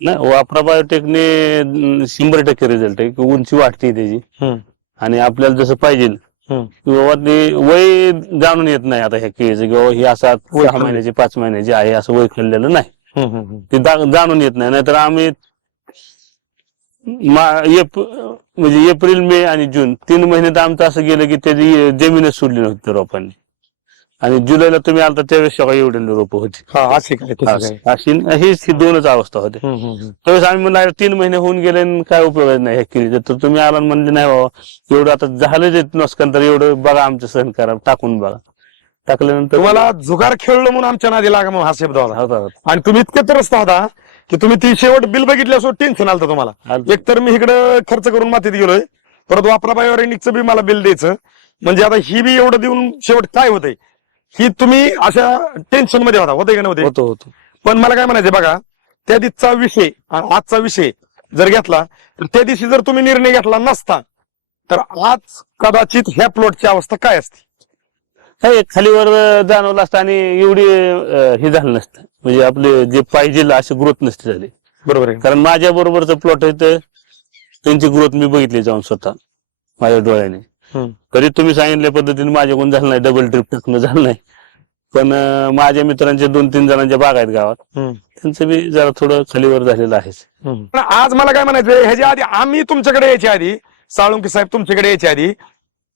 नाही वापरा बायोटेकने शंभर टक्के रिझल्ट आहे की उंची वाढते त्याची. आणि आपल्याला जसं पाहिजे. किंवा ते वय जाणून येत नाही आता ह्या केळीचं किंवा ही असा सहा. महिन्याची पाच महिन्याची आहे असं वय खाल्लेलं नाही. ते जाणून येत नाही नाहीतर आम्ही म्हणजे एप्रिल मे आणि जून तीन महिने तर आमचं असं गेलं की त्याची जमीनच सोडली नव्हती रोपांनी आणि जुलैला तुम्ही आलता त्यावेळेस सगळं एवढे रोप होती. हा असे काय तसं काय अशी हीच ही दोनच अवस्था होते हम्म, हम्म, हम्म. त्यावेळेस आम्ही म्हणलं "अरे, तीन महिने होऊन गेले आणि काय उपयोग नाही ह्या केळीचं तर तुम्ही आला आणि म्हणले नाही बाबा एवढं आता झालं जे नुकसान तर एवढं बघा आमचं सहन करा टाकून बघा. टाकल्यानंतर तुम्हाला जुगार खेळलो म्हणून आमच्या नादी लागा म्हणून हा शब्द होता होता होता. आणि तुम्ही इतके त्रस्त होता की तुम्ही ती शेवट बिल बघितल्यासोबत टेन्शन आलं तुम्हाला. आलं. एकतर मी इकडे खर्च करून मातीत गेलोय. परत वापरा बायोरेनिकचं बी मला बिल द्यायचं. म्हणजे आता ही बी एवढं देऊन शेवट काय होतंय? ही तुम्ही अशा टेन्शनमध्ये होता होते का नव्हते होतो होतो. पण मला काय म्हणायचं बघा त्या दिवसचा विषय आणि आजचा विषय जर घेतला तर त्या दिवशी जर तुम्ही निर्णय घेतला नसता तर आज कदाचित ह्या प्लॉटची अवस्था काय असते? हे खालीवर जाणवलं असतं आणि एवढी अं, हे झालं नसतं. म्हणजे आपले जे पाहिजे अशी ग्रोथ नसते झाली. बरोबर आहे. कारण माझ्या बरोबरचं प्लॉट आहे तर त्यांची ग्रोथ मी बघितली जाऊन स्वतः माझ्या डोळ्याने. तरी तुम्ही सांगितल्या पद्धतीने माझ्याकडून झालं नाही डबल ट्रिप टाकणं झालं नाही. पण माझ्या मित्रांचे दोन तीन जणांच्या बाग आहेत गावात. त्यांचं बी जरा थोडं खालीवर झालेलं आहेच. पण आज मला काय म्हणायचं ह्याच्या आधी आम्ही तुमच्याकडे यायच्या आधी साळुंकी साहेब तुमच्याकडे यायच्या आधी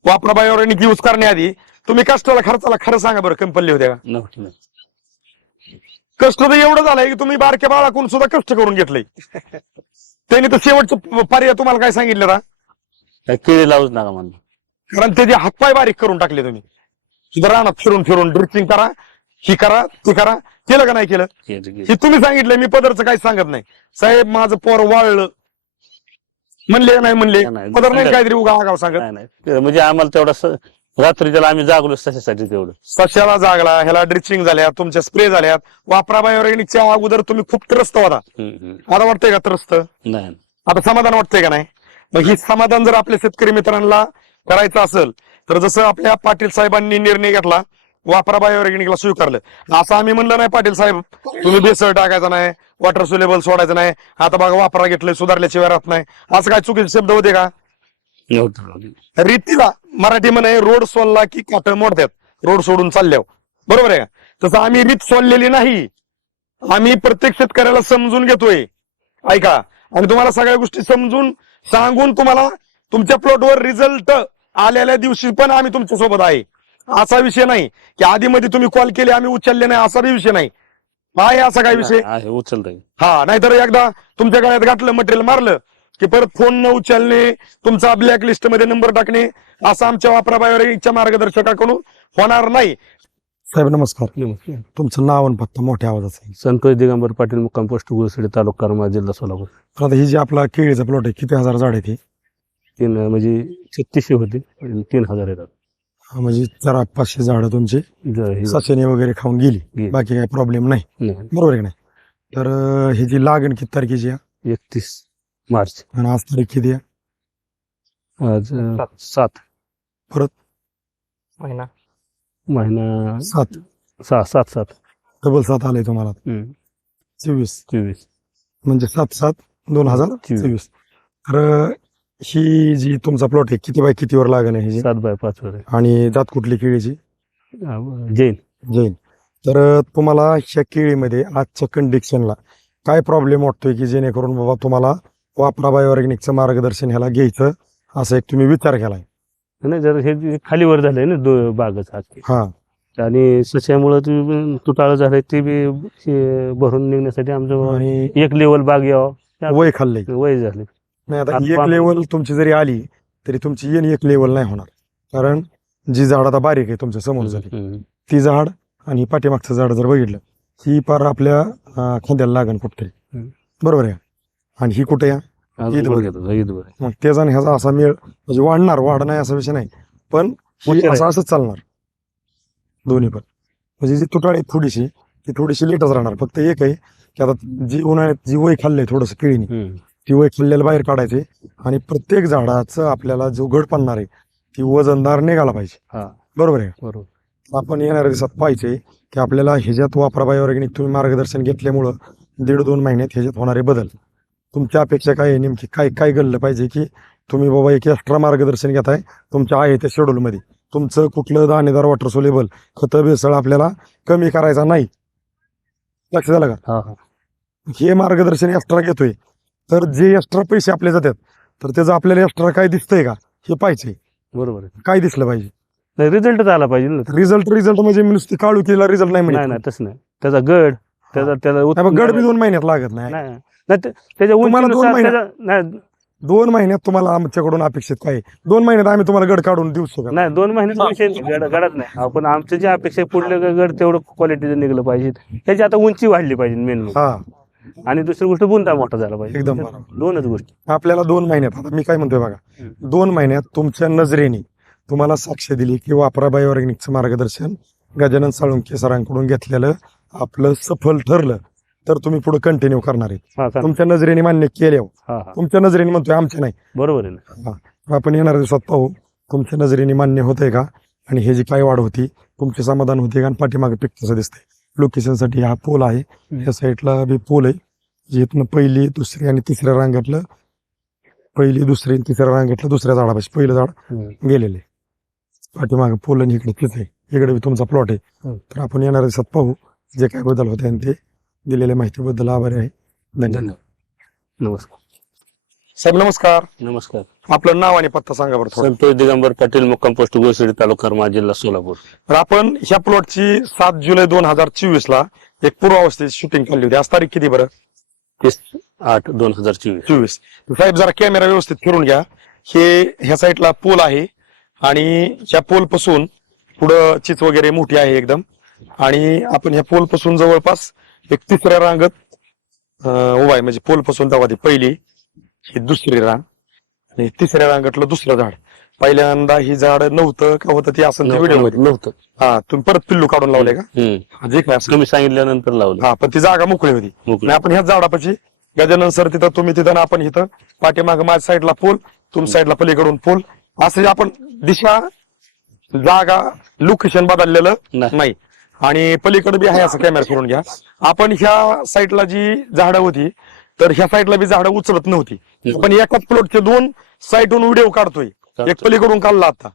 वापरा बायोरेनिक यूज करण्याआधी तुम्ही कष्टाला खर्चाला खरं सांगा बरं कमी पडले होते का? नव्हतं नाही. कष्ट तर एवढं झालंय की तुम्ही बारक्या बाळाकडून सुद्धा कष्ट करून घेतलंय. त्यांनी तर शेवटचं पर्याय तुम्हाला काय सांगितलं केळी लावूच नका म्हणलं कारण त्याचे हातपाय बारीक करून टाकले तुम्ही रानात फिरून फिरून ड्रिपिंग करा ही करा ती करा केलं का नाही केलं. हे तुम्ही सांगितलं मी पदरचं काही सांगत नाही. साहेब माझं पोर वाळलं. म्हणले का नाही म्हणले नाही, पदर नाही. काहीतरी उगा आगाव सांगत. नाही नाही. म्हणजे आम्हाला तेवढा स- रात्री त्याला आम्ही जागलोच तशासाठी तेवढं. सश्याला जागला ह्याला ड्रिचिंग झाल्या तुमच्या स्प्रे झाल्यात. वापरा बायोरेनिकच्या अगोदर तुम्ही खूप त्रस्त होता. हम्म, हम्म. आता वाटतंय का त्रस्त? नाही. आता समाधान वाटतंय का नाही? मग ही समाधान जर आपल्या शेतकरी मित्रांना करायचं असेल तर जसं आपल्या पाटील साहेबांनी निर्णय घेतला वापरा बायोरेनिकला स्वीकारलं. असं आम्ही म्हणलं नाही पाटील साहेब तुम्ही बेसळ टाकायचा नाही वॉटर सुलेबल सोडायचं नाही आता बघा वापरा घेतलंय सुधारल्याशिवाय राहत नाही. असं काय चुकीचे शब्द होते का? रीतीला मराठी म्हणे रोड सोलला की काट मोडतात रोड सोडून चालल्यावर. बरोबर आहे का? तसं आम्ही रीत सोडलेली नाही. आम्ही प्रत्येक शेतकऱ्याला समजून घेतोय. ऐका आणि तुम्हाला सगळ्या गोष्टी समजून सांगून तुम्हाला तुमच्या प्लॉटवर रिझल्ट आलेल्या दिवशी पण आम्ही तुमच्यासोबत आहे. असा विषय नाही की आधी मध्ये तुम्ही कॉल केले आम्ही उचलले नाही असा बी विषय नाही. आहे असा काय विषय? आहे उचलतंय हा नाहीतर एकदा तुमच्या गळ्यात घातलं मटेरियल मारलं की परत फोन न उचलणे तुमचा ब्लॅक लिस्टमध्ये नंबर टाकणे असं आमच्या वापरा बायोरेच्या मार्गदर्शकाकडून होणार नाही. साहेब नमस्कार. तुमचं नाव आणि पत्ता मोठ्या आवाजाचा संतोष दिगंबर पाटील मुक्काम पोस्ट गुळसडी तालुका करमाळा जिल्हा सोलापूर. आता ही जी आपला केळीचा प्लॉट आहे किती हजार झाड आहे ती तीन म्हणजे छत्तीसशे होते तीन हजार येतात. म्हणजे चार पाचशे झाडं तुमची ज- हे- ससेने वगैरे खाऊन गेली गेली. बाकी काही प्रॉब्लेम नाही. नाही, बरोबर आहे की नाही? तर अं, ही जी लागण किती तारखेची आहे? एकतीस मार्च. आणि आज तारीख किती आहे? आज अं, सात. महिना. महिना सात. सहा सात सात. डबल सात आलंय तुम्हाला. हम्म, चोवीस. चोवीस. म्हणजे सात सात दोन हजार चोवीस. चोवीस. तर ही जी तुमचा प्लॉट आहे किती बाय कितीवर लागण आहे ही? जी? सात बाय पाच वर आहे. आणि जात कुठली केळीची? अं, जैन. जैन. तर तुम्हाला ह्या केळीमध्ये आजच्या कंडिशनला काय प्रॉब्लेम वाटतोय की जेणेकरून बाबा तुम्हाला वापरा बायोऑर्गॅनिकचं मार्गदर्शन ह्याला घ्यायचं असं एक तुम्ही विचार केलाय? नाही जर हे जे खालीवर झालंय ना दो बागच आज हा. आणि सच्यामुळं ते तुटाळ झालंय ते बी हे भरून निघण्यासाठी आमचं आणि एक लेवल बाग यावं. वय खाल्लंय. वय झाले नाही आता एक लेवल तुमची जरी आली तरी तुमची येण एक लेवल नाही होणार कारण जी झाड आता बारीक आहे तुमच्यासमोर झाली हम्म. ती झाड आणि पाठीमागचं झाड जर बघितलं ही पार आपल्या अं, खांद्याला लागण कुठतरी हम्म. बरोबर आहे आणि ही कुठे आज ईद ईद वर. मग त्याचा आणि ह्याचा असा मेळ म्हणजे वाढणार वाढ नाही असा विषय नाही पण ही उशीर आहे. असं असंच चालणार दोन्ही पण म्हणजे जी तुटाळी आहे थोडीशी ती थोडीशी लेटच राहणार फक्त एक आहे की आता जी उन्हाळ्यात जी वय खाल्लंय थोडंसं केळीने हम्म. ती वय खाल्लेलं बाहेर काढायचे आणि प्रत्येक झाडाचं आपल्याला जो घड पडणार आहे ती वजनदार निघाला पाहिजे. हा. बरोबर आहे बरोबर. आपण येणाऱ्या दिवसात पाहिजे की आपल्याला ह्याच्यात वापरा बायोऑर्गॅनिक तुम्ही मार्गदर्शन घेतल्यामुळं दीड दोन महिन्यात ह्याच्यात होणारे बदल. तुमच्या अपेक्षा काय नेमकी काय काय घडलं पाहिजे की तुम्ही बाबा एक एक्स्ट्रा मार्गदर्शन घेताय तुमच्या आहे त्या शेड्यूलमध्ये. तुमचं कुठलं दाणेदार वॉटर सोलेबल खतं भेसळ आपल्याला कमी करायचा नाही. लक्षात आलं का? हे मार्गदर्शन एक्स्ट्रा घेतोय. तर जे एक्स्ट्रा पैसे आपले जातात तर त्याचं आपल्याला एक्स्ट्रा काय दिसतंय का? हे पाहिजे बरोबर आहे. काय दिसलं पाहिजे? नाही रिझल्टच आला पाहिजे ना. रिझल्ट रिझल्ट म्हणजे मी नुसती काळू केला रिझल्ट नाही नाही म्हणजे नाही तसं नाही. त्याचा गड त्याचा त्याला पण गड बी दोन महिन्यात लागत नाही. नाही नाही ते- त्याच्या तुम्हाला दोन उंचीनुसार महिन्यात- त्याचा- नाही. दोन महिन्यात तुम्हाला आमच्याकडून अपेक्षित काय? आहे? दोन महिन्यात आम्ही तुम्हाला गड काढून देऊ शकत नाही. दोन महिन्याचा विषय नाही. गड गडात नाही. आपण आमचं जे अपेक्षा आहे, पुढलं गड तेवढं क्वालिटीचं निघलं पाहिजे. त्याची आता उंची वाढली पाहिजे मेन हा. आणि दुसरी गोष्ट बुंदा मोठा झाला पाहिजे. एकदम बरोबर. दोनच गोष्टी. आपल्याला दोन महिन्यात आता मी काय म्हणतोय बघा हम्म. दोन महिन्यात तुमच्या नजरेने तुम्हाला साक्ष दिली की वापरा बायोऑर्गॅनिकचं मार्गदर्शन गजानन साळुंके सरांकडून घेतलेलं आपलं सफल ठरलं तर तुम्ही पुढे कंटिन्यू करणार आहे हा चालेल. तुमच्या नजरेने मान्य हा हा. तुमच्या नजरेने म्हणतोय आमच्या नाही. बरोबर आहे ना. आपण येणाऱ्या दिवसात पाहू. तुमच्या नजरेने मान्य होतंय का? आणि हे जी काय वाढ होती तुमचे समाधान होते का? आणि पाठीमागे पीक कसं दिसतंय. लोकेशनसाठी हा पोल आहे. या साईडला बी पोल आहे. जे इथनं पहिली दुसरी आणि तिसऱ्या रांगेतलं पहिली दुसरी आणि तिसऱ्या रांगेतलं दुसऱ्या झाडापाशी पहिलं झाड. गेलेले पाठीमागे पोल आणि इकडे तिथे आहे. इकडे तुमचा प्लॉट आहे. तर आपण येणाऱ्या दिवसात पाहू. जे काय बदल होते आणि ते दिलेल्या माहितीबद्दल आभारी आहे. धन्यवाद. नमस्कार. साहेब नमस्कार. नमस्कार. आपलं नाव आणि पत्ता सांगा बरं थोडं. संतोष दिगंबर पाटील मुक्काम पोस्ट गोसडी तालुका करमाळा जिल्हा सोलापूर. तर आपण ह्या प्लॉटची सात जुलै दोन हजार चोवीस ला एक पूर्वावस्थेत शूटिंग काढली होती. आज तारीख किती बरं? तीस आठ दोन हजार चोवीस. चोवीस. साहेब जरा कॅमेरा व्यवस्थित फिरून घ्या. हे ह्या साईडला पूल आहे आणि ह्या पोलपासून पुढं चिच वगैरे मोठी आहे एकदम. आणि आपण ह्या पोलपासून जवळपास एक तिसऱ्या रांगत अं, उभा आहे. म्हणजे पोलपासून तेव्हा ती पहिली. ही दुसरी रांग आणि तिसऱ्या रांगातलं दुसरं झाड. पहिल्यांदा ही झाड नव्हतं का होतं ते असं व्हिडिओमध्ये. नव्हतं. हा तुम्ही परत पिल्लू काढून लावले का. हा, जे काय असेल. तुम्ही सांगितल्यानंतर लावलं. हा पण ती जागा मोकळी होती. मोकळं. आणि आपण ह्या झाडापाशी गजानन सर तिथं तुम्ही तिथं आणि आपण इथं पाठीमाग माझ्या साईडला पोल तुमच्या साईडला पलीकडून पोल. असं आपण दिशा जागा लोकेशन बदललेलं नाही. नाही. आणि पलीकडे बी आहे असं कॅमेरा करून घ्या. आपण ह्या साईडला जी झाडं होती तर ह्या साईडला बी झाडं उचलत नव्हती. आपण एकाच प्लॉटचे दोन साईडून व्हिडिओ काढतोय. एक पलीकडून काढला आता.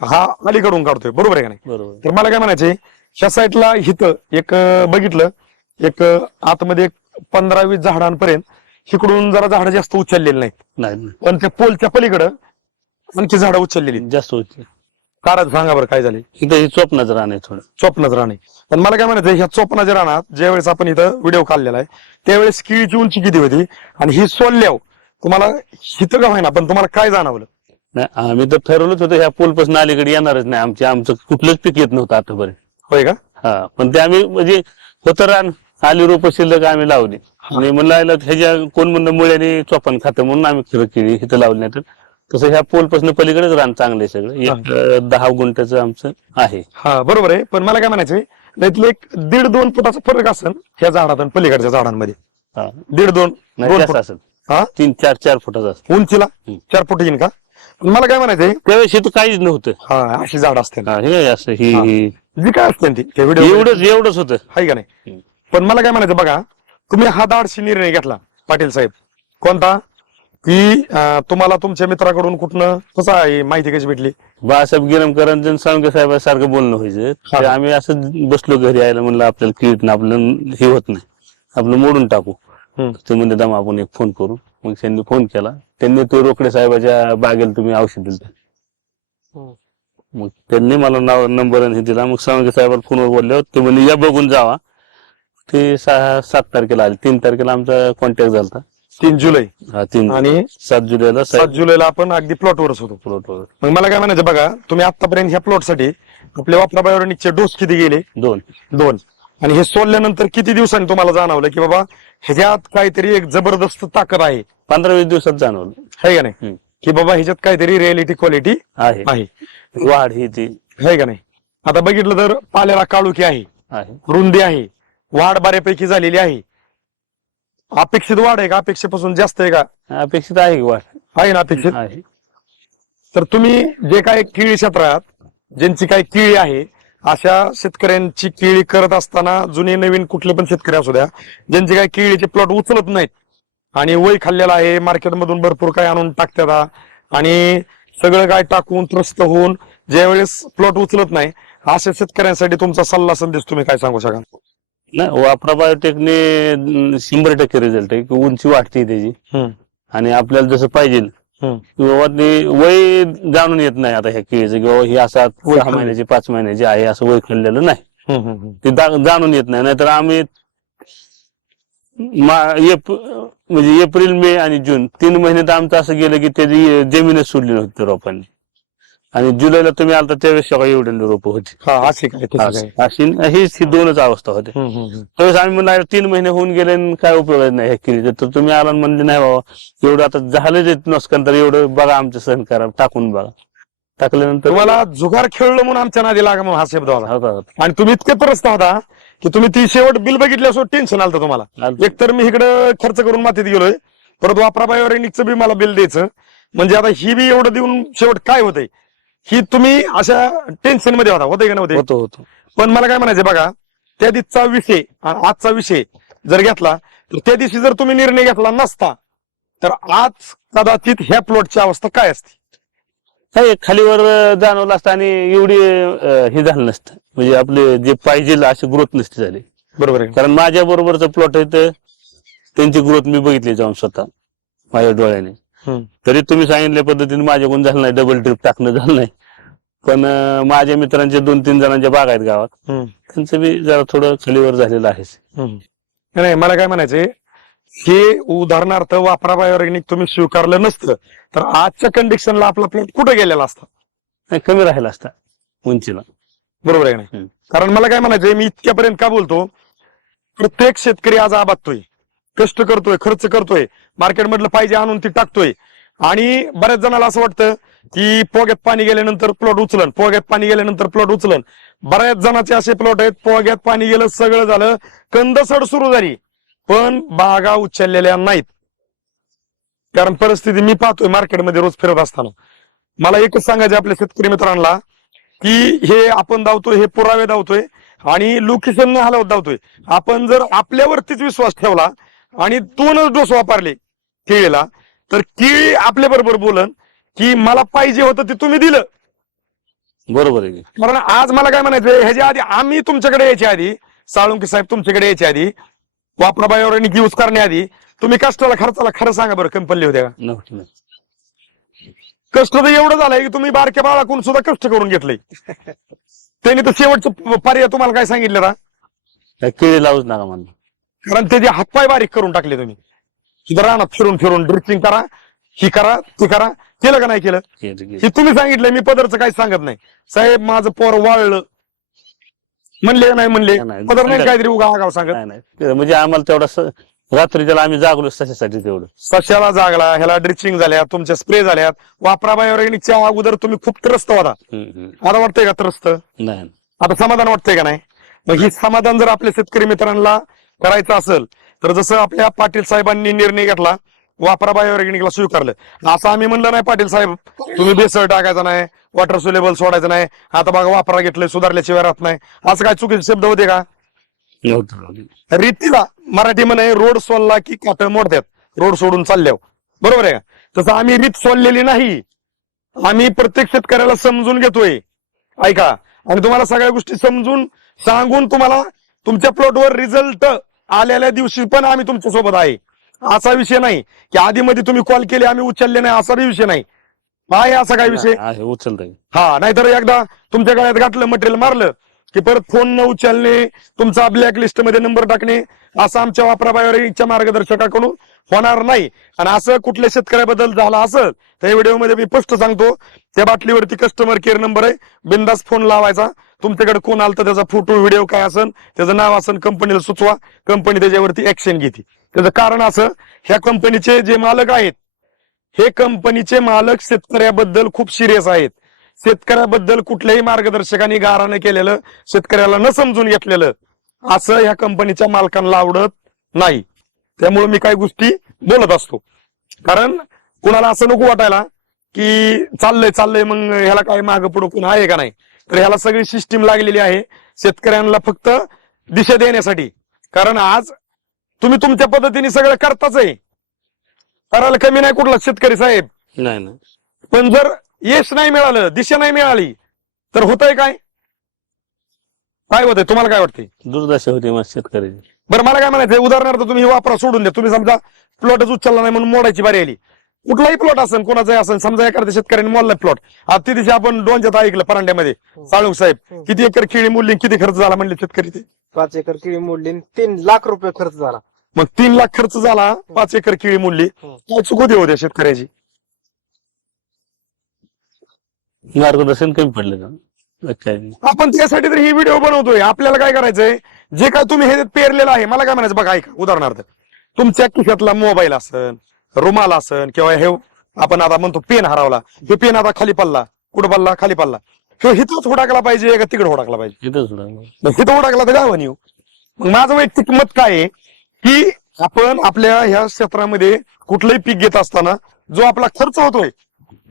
हा अलीकडून काढतोय. बरोबर आहे का नाही? तर मला काय म्हणायचंय ह्या साईडला हिथं एक बघितलं एक आतमध्ये एक पंधरा वीस झाडांपर्यंत इकडून जरा झाडं जास्त उचललेली नाहीत. नाही पण त्या पोलच्या पलीकडं आणखी झाडं उचललेली. जास्त होती कारण सांगा बरं काय झाले? इथं ही चोप नजर आहे थोडं. चोपनाच राणे पण मला काय म्हणायचं ह्या चोपनाच्या रानात ज्यावेळेस आपण इथं व्हिडिओ काढलेला आहे त्यावेळेस केळीची उंची किती होती? आणि ही सोडल्याव तुम्हाला हिथं का होईना पण तुम्हाला काय जाणवलं? नाही आम्ही तर ठरवलंच होतं ह्या पूल पासून अलीकडे येणारच नाही. आमचे आमचं कुठलंच पीक येत नव्हतं आतापर्यंत. होय का? हा पण ते आम्ही म्हणजे होतं रान. आली रोप शिल्लक आम्ही लावली. आणि म्हणलं आयला ह्याच्या कोण म्हणलं मुळ्याने चोपण खातं म्हणून आम्ही खरं केली इथं लावली नाही तर. तसं ह्या पोलपासून पलीकडेच रान चांगलं आहे सगळं. एक अं, दहा गुंठ्याचं आमचं आहे. हा बरोबर आहे. पण मला काय म्हणायचंय त्यातलं एक दीड दोन फुटाचा फरक असेल ह्या झाडात आणि पलीकडच्या झाडांमध्ये. हा. दीड दोन नाही दोन जास्त फूट. असेल. हा? तीन चार चार फुटाचं असेल. उंचीला? हम्म. चार फूट येईन का? पण मला काय म्हणायचंय त्यावेळेस इथं काहीच नव्हतं. हा अशी झाड असते हा, हे असं ही हा. ही. जी काय असते ती ते एवढंच एवढंच होतं. आहे का नाही? हम्म. पण मला काय म्हणायचं बघा तुम्ही हा धाडशी निर्णय घेतला पाटील साहेब. कोणता? की अं, तुम्हाला तुमच्या मित्राकडून कुठनं कसं आहे माहिती कशी भेटली? बाळासाहेब गिरमकरांचं साळुंके साहेबांसारखं बोलणं व्हायचं. हा. ते आम्ही असं बसलो घरी यायला म्हणलं आपल्याला किट आपलं हे होत नाही. आपलं मोडून टाकू. हम्म. ते म्हणजे दम आपण एक फोन करू. मग त्यांनी फोन केला. त्यांनी तो रोकडे साहेबाच्या बागेला तुम्ही औषध दिलं. मग त्यांनी मला नाव नंबर आणि हे दिला. मग साळुंके साहेबांना फोनवर बोलले ते म्हणजे या बघून जावा. ते सहा सात तारखेला आले. तीन तारखेला आमचा कॉन्टॅक्ट झाला तीन जुलै. हा तीन आणि सात जुलैला सात जुलैला आपण अगदी प्लॉटवरच होतो. प्लॉटवर मग मला काय म्हणायचं बघा तुम्ही आतापर्यंत ह्या प्लॉटसाठी आपल्या वापरा बायोनिकचे डोस किती गेले? दोन. दोन. आणि हे सोडल्यानंतर किती दिवसांनी तुम्हाला जाणवलं की बाबा ह्याच्यात काहीतरी एक जबरदस्त ताकद आहे? पंधरा वीस दिवसात जाणवलं. है का नाही. की बाबा ह्याच्यात काहीतरी रिअलिटी क्वालिटी आहे. आहे. वाढ ही ती. है का नाही? आता बघितलं तर पाल्याला काळुकी आहे. आहे. रुंदी आहे. वाढ बऱ्यापैकी झालेली आहे. अपेक्षित वाढ आहे का? अपेक्षेपासून जास्त आहे का? अपेक्षित आहे की वाढ. आहे ना अपेक्षित? आहे. तर तुम्ही जे काय केळी क्षेत्रात ज्यांची काही केळी आहे अशा शेतकऱ्यांची केळी करत असताना जुने नवीन कुठले पण शेतकरी असू द्या ज्यांचे काही केळीचे प्लॉट उचलत नाहीत आणि वय खाल्लेला आहे मार्केटमधून भरपूर काय आणून टाकतात आणि सगळं काय टाकून त्रस्त होऊन ज्यावेळेस प्लॉट उचलत नाही अशा शेतकऱ्यांसाठी तुमचा सल्ला संदेश तुम्ही काय सांगू शकाल? नाही वापरा बायोटेकने शंभर टक्के रिझल्ट आहे की उंची वाढते त्याची. आणि आपल्याला जसं पाहिजे. किंवा ते वय जाणून येत नाही आता ह्या केळीचं किंवा ही असा सहा. महिन्याची पाच महिन्याची आहे असं वय खाल्लेलं नाही. ते जाणून येत नाही नाहीतर आम्ही म्हणजे एप्रिल मे आणि जून तीन महिने तर आमचं असं गेलं की त्याची जमीनच सोडली नव्हती रोपांनी आणि जुलैला तुम्ही आलता त्यावेळेस सगळं एवढे रोप होती. हा काय काय? अशी हीच ही दोनच अवस्था होते हम्म, हम्म, हम्म. त्यावेळेस आम्ही म्हणलं "अरे, तीन महिने होऊन गेले आणि काय उपयोग नाही ह्या केळीचं तर तुम्ही आला आणि म्हणले नाही बाबा एवढं आता झालं जे नुकसान तर एवढं बघा आमचं सहन करा टाकून बघा. टाकल्यानंतर तुम्हाला जुगार खेळलं म्हणून आमच्या नादी लागा म्हणून हा शब्द होता. आणि तुम्ही इतके त्रस्त होता की तुम्ही ती शेवट बिल बघितल्यासो टेन्शन आलं तुम्हाला. आलं. एकतर मी इकडे खर्च करून मातीत गेलोय. परत वापराबाईवर बी मला बिल द्यायचं. म्हणजे आता ही बी एवढं देऊन शेवट काय होतंय? ही तुम्ही अशा टेन्शनमध्ये होता होते का नव्हते होतो होतो. पण मला काय म्हणायचं बघा त्या दिवसचा विषय आणि आजचा विषय जर घेतला तर त्या दिवशी जर तुम्ही निर्णय घेतला नसता तर आज कदाचित ह्या प्लॉटची अवस्था काय असते? काय खालीवर जाणवलं असतं आणि एवढी अं, हे झालं नसतं. म्हणजे आपले जे पाहिजे अशी ग्रोथ नसती झाली. बरोबर आहे. कारण माझ्या बरोबरचं प्लॉट आहे तर त्यांची ग्रोथ मी बघितली जाऊन स्वतः माझ्या डोळ्याने. तरी तुम्ही सांगितल्या पद्धतीने माझ्याकडून झालं नाही डबल ट्रिप टाकणं झालं नाही. पण माझ्या मित्रांचे दोन तीन जणांच्या बाग आहेत गावात. त्यांचं बी जरा थोडं खालीवर झालेलं हम्म. नाही मला काय म्हणायचंय हे उदाहरणार्थ वापराबाहेर तुम्ही स्वीकारलं नसतं तर आजच्या कंडिशनला आपला प्लॉट कुठे गेलेला असता? नाही, कमी राहिला असता उंचीला. बरोबर आहे हम्म. कारण मला काय म्हणायचंय मी इतक्यापर्यंत का बोलतो प्रत्येक शेतकरी आज आबादतोय कष्ट करतोय खर्च करतोय मार्केटमधलं पाहिजे आणून ती टाकतोय. आणि बऱ्याच जणाला असं वाटतं की पोग्यात पाणी गेल्यानंतर प्लॉट उचलन पोग्यात पाणी गेल्यानंतर प्लॉट उचलन. बऱ्याच जणांचे असे प्लॉट आहेत पोग्यात पाणी गेलं सगळं झालं कंदसड सुरू झाली पण बागा उचललेल्या नाहीत. कारण परिस्थिती मी पाहतोय मार्केटमध्ये रोज फिरत असताना. मला एकच सांगायचं आपल्या शेतकरी मित्रांना की हे आपण धावतोय हे पुरावे धावतोय आणि लोकेशन हलवत धावतोय. आपण जर आपल्यावरतीच विश्वास ठेवला आणि दोनच डोस वापरले केळीला. तर केळी आपल्या बरोबर बोलन की मला पाहिजे होतं ते तुम्ही दिलं. बरोबर आहे. कारण आज मला काय म्हणायचं ह्याच्या आधी आम्ही तुमच्याकडे यायच्या आधी साळुंकी साहेब तुमच्याकडे यायच्या आधी वापराबाईवर यूज करण्याआधी तुम्ही कष्टाला खर्चाला खरं सांगा बरं कमी पडले होते का? नव्हती नाही. कष्ट तर एवढं झालंय की तुम्ही बारक्या बाळाकडून सुद्धा कष्ट करून घेतले त्यांनी तर शेवटचं पर्याय तुम्हाला काय सांगितलं ना केळी लावूच नका म्हणलं. कारण त्याचे हातपाय बारीक करून टाकले तुम्ही रानात फिरून फिरून ड्रिचिंग करा ही करा ती करा. केलं का नाही केलं. हे तुम्ही सांगितलं मी पदरचं काही सांगत नाही. साहेब माझं पोर वाळलं. म्हणले का नाही म्हणले? नाही. पदर नाही काहीतरी उगा आगाव सांगत. नाही म्हणजे आम्हाला तेवढा स- रात्रीच्याला आम्ही जागलो तशासाठी तेवढं. सश्याला जागला ह्याला ड्रिचिंग झाल्या तुमच्या स्प्रे झाल्यात. वापराबाई ऑर्गॅनिकच्या अगोदर तुम्ही खूप त्रस्त होता. हम्म, हम्म. आता वाटतंय का त्रस्त? नाही. आता समाधान वाटतंय का नाही? मग ही समाधान जर आपल्या शेतकरी मित्रांना करायचं असेल तर जसं आपल्या पाटील साहेबांनी निर्णय घेतला वापरा बायोऑर्गॅनिकला स्वीकारलं. असं आम्ही म्हणलं नाही पाटील साहेब तुम्ही बेसळ टाकायचा नाही वॉटर सुलेबल सोडायचं नाही आता बघा वापरा घेतलंय सुधारल्याशिवाय राहत नाही. असं काय चुकीचे शब्द होते का? रीतीला मराठी म्हणे रोड सोलला की काट मोडतात रोड सोडून चालल्यावर. बरोबर आहे तसं आम्ही रीत सोडलेली नाही. आम्ही प्रत्येक शेतकऱ्याला समजून घेतोय. ऐका आणि तुम्हाला सगळ्या गोष्टी समजून सांगून तुम्हाला तुमच्या प्लॉटवर रिझल्ट आलेल्या दिवशी पण आम्ही तुमच्यासोबत आहे. असा विषय नाही की आधी मध्ये तुम्ही कॉल केले आम्ही उचलले नाही असा बी विषय नाही. आहे असा काय विषय? आहे उचलतंय हा नाहीतर एकदा तुमच्या गळ्यात गाठलं मटेरियल मारलं की परत फोन न उचलणे तुमचा ब्लॅक लिस्टमध्ये नंबर टाकणे असं आमच्या वापराबाहेरच्या मार्गदर्शकाकडून होणार नाही. आणि असं कुठल्या शेतकऱ्याबद्दल झालं असेल तर या व्हिडिओमध्ये मी स्पष्ट सांगतो त्या बाटलीवरती कस्टमर केअर नंबर आहे. बिंदास फोन लावायचा. तुमच्याकडे कोण आलं तर त्याचा फोटो व्हिडिओ काय असेल त्याचं नाव असन कंपनीला सुचवा. कंपनी त्याच्यावरती ऍक्शन घेते. त्याचं कारण असं ह्या कंपनीचे जे मालक आहेत हे कंपनीचे मालक शेतकऱ्याबद्दल खूप सिरियस आहेत. शेतकऱ्याबद्दल कुठल्याही मार्गदर्शकाने गाराने केलेलं शेतकऱ्याला न समजून घेतलेलं असं ह्या कंपनीच्या मालकांना आवडत नाही. त्यामुळे मी काही गोष्टी बोलत असतो. कारण कुणाला असं नको वाटायला की चाललंय चाललंय मग ह्याला काय मागं पुढं कोण आहे का नाही? तर ह्याला सगळी सिस्टीम लागलेली आहे शेतकऱ्यांना फक्त दिशा देण्यासाठी. कारण आज तुम्ही तुमच्या पद्धतीने सगळं करताच आहे. करायला कमी नाही कुठला शेतकरी साहेब. नाही नाही. पण जर यश नाही मिळालं दिशा नाही मिळाली तर होतंय काय? काय होतंय? तुम्हाला काय वाटतंय? दुर्दशा होती मग शेतकऱ्याची. बरं मला काय म्हणायचं उदाहरणार्थ तुम्ही हे वापरा सोडून द्या. तुम्ही समजा प्लॉटच उचलला नाही म्हणून मोडायची बारी आली. कुठलाही प्लॉट असेल कोणाचाही असेल समजा एखाद्या शेतकऱ्याने मोडला प्लॉट आता ते दिवशी आपण डोंच्यात ऐकलं परांड्यामध्ये साळुंग साहेब किती एकर केळी मोडली किती खर्च झाला म्हणले शेतकरी ते? पाच एकर केळी मोडली तीन लाख रुपये खर्च झाला. मग तीन लाख खर्च झाला पाच एकर केळी मोडली. काय चुक होती होत्या शेतकऱ्याची? मार्गदर्शन कमी पडले का. आपण त्यासाठी तर ही व्हिडिओ बनवतोय. आपल्याला काय करायचंय? जे काय तुम्ही हे पेरलेलं आहे मला काय म्हणायचं? बघा ऐका उदाहरणार्थ तुमच्या खिशातला मोबाईल असन रुमाल असन किंवा हे आपण आता म्हणतो पेन हरवला हे पेन आता खाली पडला कुठं पडला? खाली पडला. किंवा हिथंच हुडाकला पाहिजे का तिकडे हुडाकला पाहिजे? इथंच हिथं हुडाकला तर गावानी येऊ मग माझं वैयक्तिक मत काय आहे? की आपण आपल्या ह्या क्षेत्रामध्ये कुठलंही पीक घेत असताना जो आपला खर्च होतोय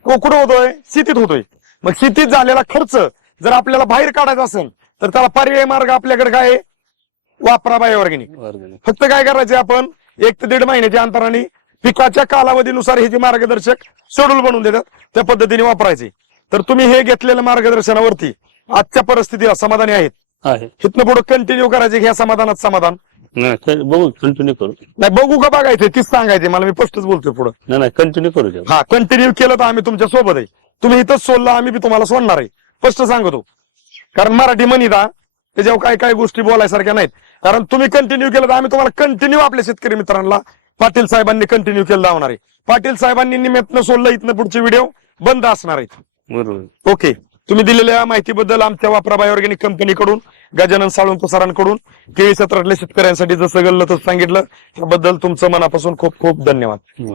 तो कुठं होतोय शेतीत होतोय मग शेतीत झालेला खर्च जर आपल्याला बाहेर काढायचा असेल तर त्याला पर्याय मार्ग आपल्याकडे काय आहे? वापरा बाय ऑर्गॅनिक. फक्त काय करायचे आपण? एक ते दीड महिन्याच्या अंतराने पिकाच्या कालावधीनुसार हे जे मार्गदर्शक शेड्यूल बनवून देतात त्या पद्धतीने वापरायचे. तर तुम्ही हे घेतलेल्या मार्गदर्शनावरती आजच्या परिस्थितीला समाधानी आहेत. आहे. इथनं पुढे कंटिन्यू करायचे ह्या समाधानात समाधान? नाही बघू कंटिन्यू करू. नाही बघू का बघायचं तीच सांगायचे मला मी स्पष्टच बोलतोय पुढे. नाही नाही कंटिन्यू करू हा कंटिन्यू केलं तर आम्ही तुमच्यासोबत आहे. तुम्ही इथंच सोडला आम्ही बी तुम्हाला सोडणार आहे. स्पष्ट सांगतो. कारण मराठी म्हणिता त्याच्यावर काय काय गोष्टी बोलायसारख्या नाहीत. कारण तुम्ही कंटिन्यू केलं तर आम्ही तुम्हाला कंटिन्यू आपल्या शेतकरी मित्रांना पाटील साहेबांनी कंटिन्यू केलं लावणार आहे पाटील साहेबांनी निमित्त सोडलं इथनं पुढचे व्हिडिओ बंद असणार आहेत. बरोबर. ओके तुम्ही दिलेल्या माहितीबद्दल आमच्या वापराबाई ऑर्गॅनिक कंपनीकडून गजानन साळुंक सरांकडून केळी क्षेत्रातल्या शेतकऱ्यांसाठी जसं गल्लं तसं सांगितलं त्याबद्दल तुमचं मनापासून खूप खूप धन्यवाद.